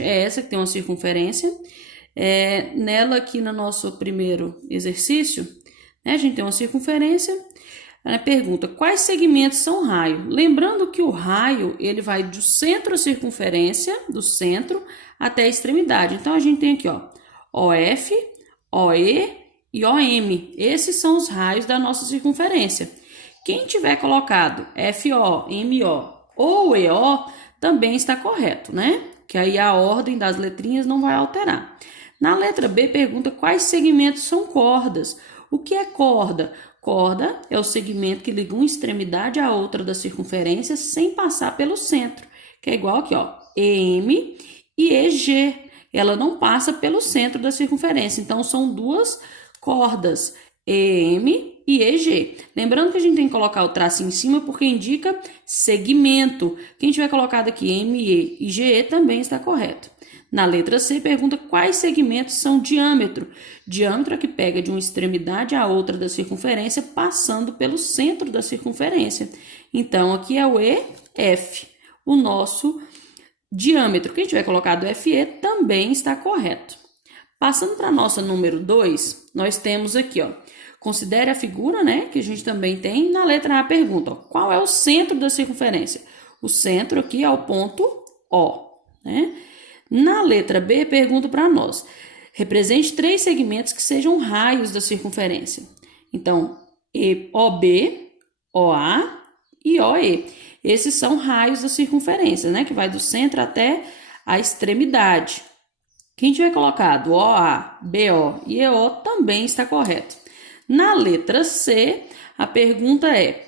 é essa que tem uma circunferência. Nela aqui no nosso primeiro exercício, né, a gente tem uma circunferência. Ela pergunta quais segmentos são raio. Lembrando que o raio ele vai do centro à circunferência, do centro até a extremidade. Então a gente tem aqui, ó, OF, OE e OM. Esses são os raios da nossa circunferência. Quem tiver colocado FO, MO ou EO também está correto, né? Que aí a ordem das letrinhas não vai alterar. Na letra B pergunta quais segmentos são cordas. O que é corda? Corda é o segmento que liga uma extremidade à outra da circunferência sem passar pelo centro, que é igual aqui, ó, EM e EG. Ela não passa pelo centro da circunferência, então são duas cordas, EM e EG. Lembrando que a gente tem que colocar o traço em cima porque indica segmento. Quem tiver colocado aqui ME e GE também está correto. Na letra C, pergunta quais segmentos são diâmetro. Diâmetro é que pega de uma extremidade à outra da circunferência, passando pelo centro da circunferência. Então, aqui é o EF, o nosso diâmetro. Quem tiver colocado FE também está correto. Passando para a nossa número 2, nós temos aqui, ó, considere a figura, né, que a gente também tem. Na letra A, pergunta, ó, qual é o centro da circunferência? O centro aqui é o ponto O, né? Na letra B, pergunta para nós, represente 3 segmentos que sejam raios da circunferência. Então, OB, OA e OE. Esses são raios da circunferência, né? Que vai do centro até a extremidade. Quem tiver colocado OA, BO e EO também está correto. Na letra C, a pergunta é,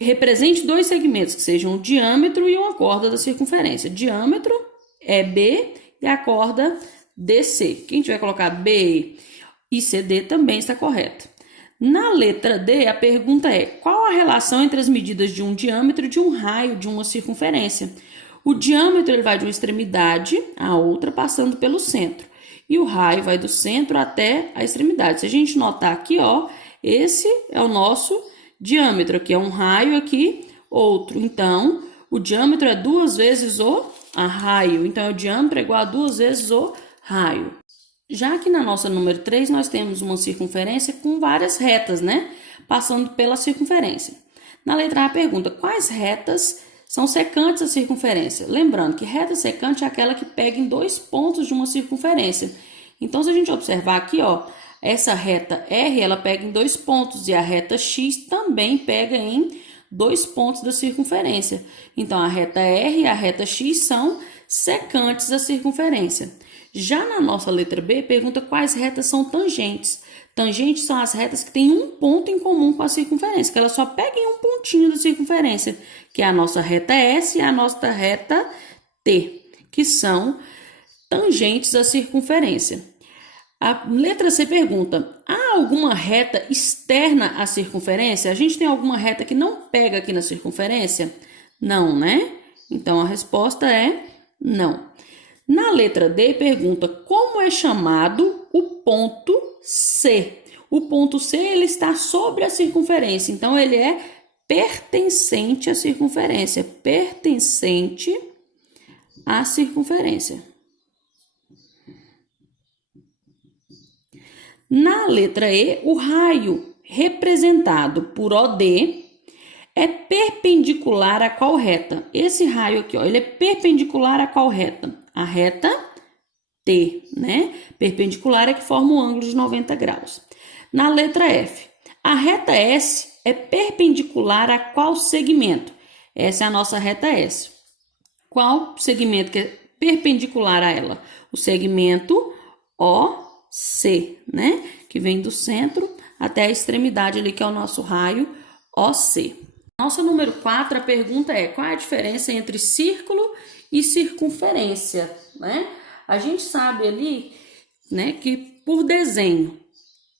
represente 2 segmentos que sejam o diâmetro e uma corda da circunferência. Diâmetro é B e a corda DC. Quem tiver colocado BE e CD também está correto. Na letra D, a pergunta é, qual a relação entre as medidas de um diâmetro e de um raio de uma circunferência? O diâmetro ele vai de uma extremidade à outra, passando pelo centro. E o raio vai do centro até a extremidade. Se a gente notar aqui, ó, esse é o nosso diâmetro. Aqui é um raio, aqui outro. Então, o diâmetro é 2 vezes o raio. Então, o diâmetro é igual a 2 vezes o raio. Já que na nossa número 3, nós temos uma circunferência com várias retas, né? Passando pela circunferência. Na letra A, pergunta, quais retas são secantes à circunferência? Lembrando que reta secante é aquela que pega em 2 pontos de uma circunferência. Então, se a gente observar aqui, ó, essa reta R, ela pega em 2 pontos e a reta X também pega em 2 pontos da circunferência. Então, a reta R e a reta X são secantes à circunferência. Já na nossa letra B, pergunta quais retas são tangentes. Tangentes são as retas que têm um ponto em comum com a circunferência, que elas só pegam um pontinho da circunferência, que é a nossa reta S e a nossa reta T, que são tangentes à circunferência. A letra C pergunta, há alguma reta externa à circunferência? A gente tem alguma reta que não pega aqui na circunferência? Não, né? Então, a resposta é não. Na letra D, pergunta como é chamado o ponto C. O ponto C ele está sobre a circunferência, então ele é pertencente à circunferência. Pertencente à circunferência. Na letra E, o raio representado por OD é perpendicular a qual reta? Esse raio aqui, ó, ele é perpendicular a qual reta? A reta T, né? Perpendicular é que forma um ângulo de 90 graus. Na letra F, a reta S é perpendicular a qual segmento? Essa é a nossa reta S. Qual segmento que é perpendicular a ela? O segmento OC, né? Que vem do centro até a extremidade ali, que é o nosso raio OC. Nossa número 4, a pergunta é, qual é a diferença entre círculo e circunferência, né? A gente sabe ali, né, que por desenho,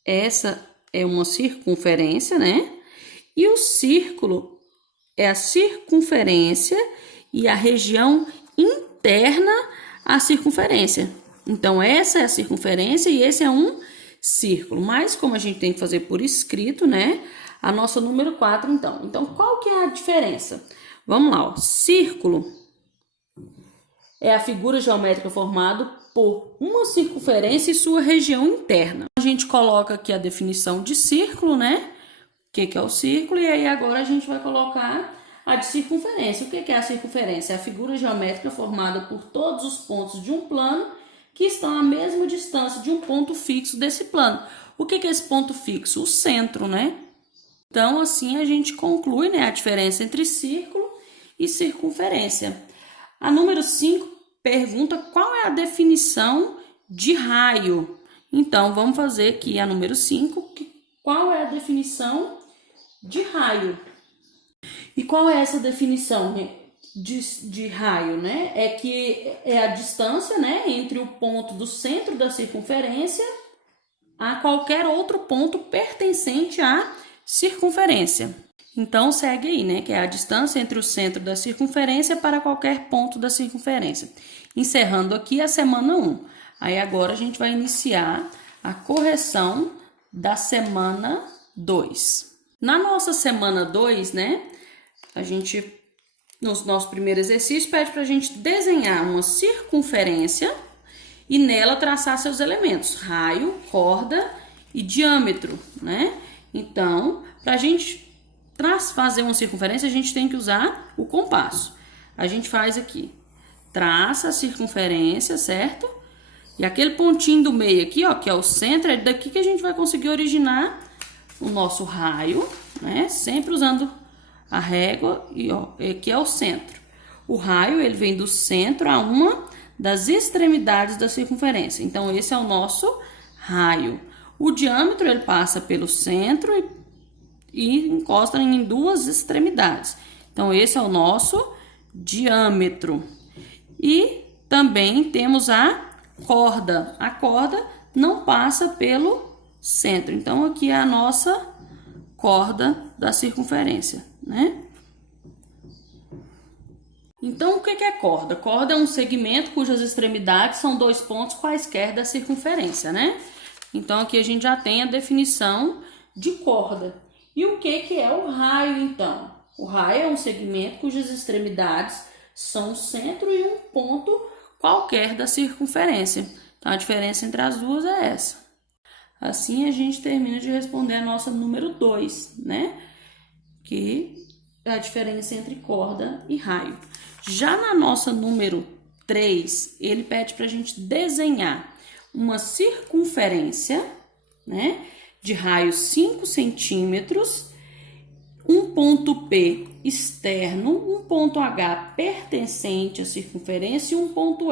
essa é uma circunferência, né? E o círculo é a circunferência e a região interna à circunferência. Então, essa é a circunferência e esse é um círculo. Mas, como a gente tem que fazer por escrito, né? A nossa número 4, então. Então, qual que é a diferença? Vamos lá, ó. Círculo é a figura geométrica formada por uma circunferência e sua região interna. A gente coloca aqui a definição de círculo, né? O que é o círculo? E aí agora a gente vai colocar a de circunferência. O que é a circunferência? É a figura geométrica formada por todos os pontos de um plano que estão à mesma distância de um ponto fixo desse plano. O que é esse ponto fixo? O centro, né? Então, assim a gente conclui, né, a diferença entre círculo e circunferência. A número 5 pergunta qual é a definição de raio. Então, vamos fazer aqui a número 5. Qual é a definição de raio? E qual é essa definição de raio, né? É que é a distância, né, entre o ponto do centro da circunferência a qualquer outro ponto pertencente à circunferência. Então, segue aí, né, que é a distância entre o centro da circunferência para qualquer ponto da circunferência. Encerrando aqui a semana 1. Aí agora a gente vai iniciar a correção da semana 2. Na nossa semana 2, né, a gente, no nosso primeiro exercício, pede para a gente desenhar uma circunferência e nela traçar seus elementos, raio, corda e diâmetro, né? Então, para a gente fazer uma circunferência, a gente tem que usar o compasso. A gente faz aqui, traça a circunferência, certo? E aquele pontinho do meio aqui, ó, que é o centro, é daqui que a gente vai conseguir originar o nosso raio, né? Sempre usando a régua e, ó, aqui é o centro. O raio, ele vem do centro a uma das extremidades da circunferência. Então, esse é o nosso raio. O diâmetro, ele passa pelo centro e encosta em duas extremidades. Então, esse é o nosso diâmetro. E também temos a corda. A corda não passa pelo centro. Então, aqui é a nossa corda da circunferência, né? Então, o que é corda? Corda é um segmento cujas extremidades são dois pontos quaisquer da circunferência, né? Então, aqui a gente já tem a definição de corda. E o que é o raio, então? O raio é um segmento cujas extremidades são o centro e um ponto qualquer da circunferência. Então, a diferença entre as duas é essa. Assim, a gente termina de responder a nossa número 2, né? Que é a diferença entre corda e raio. Já na nossa número 3, ele pede para a gente desenhar uma circunferência, né, de raio 5 centímetros, um ponto P externo, um ponto H pertencente à circunferência e um ponto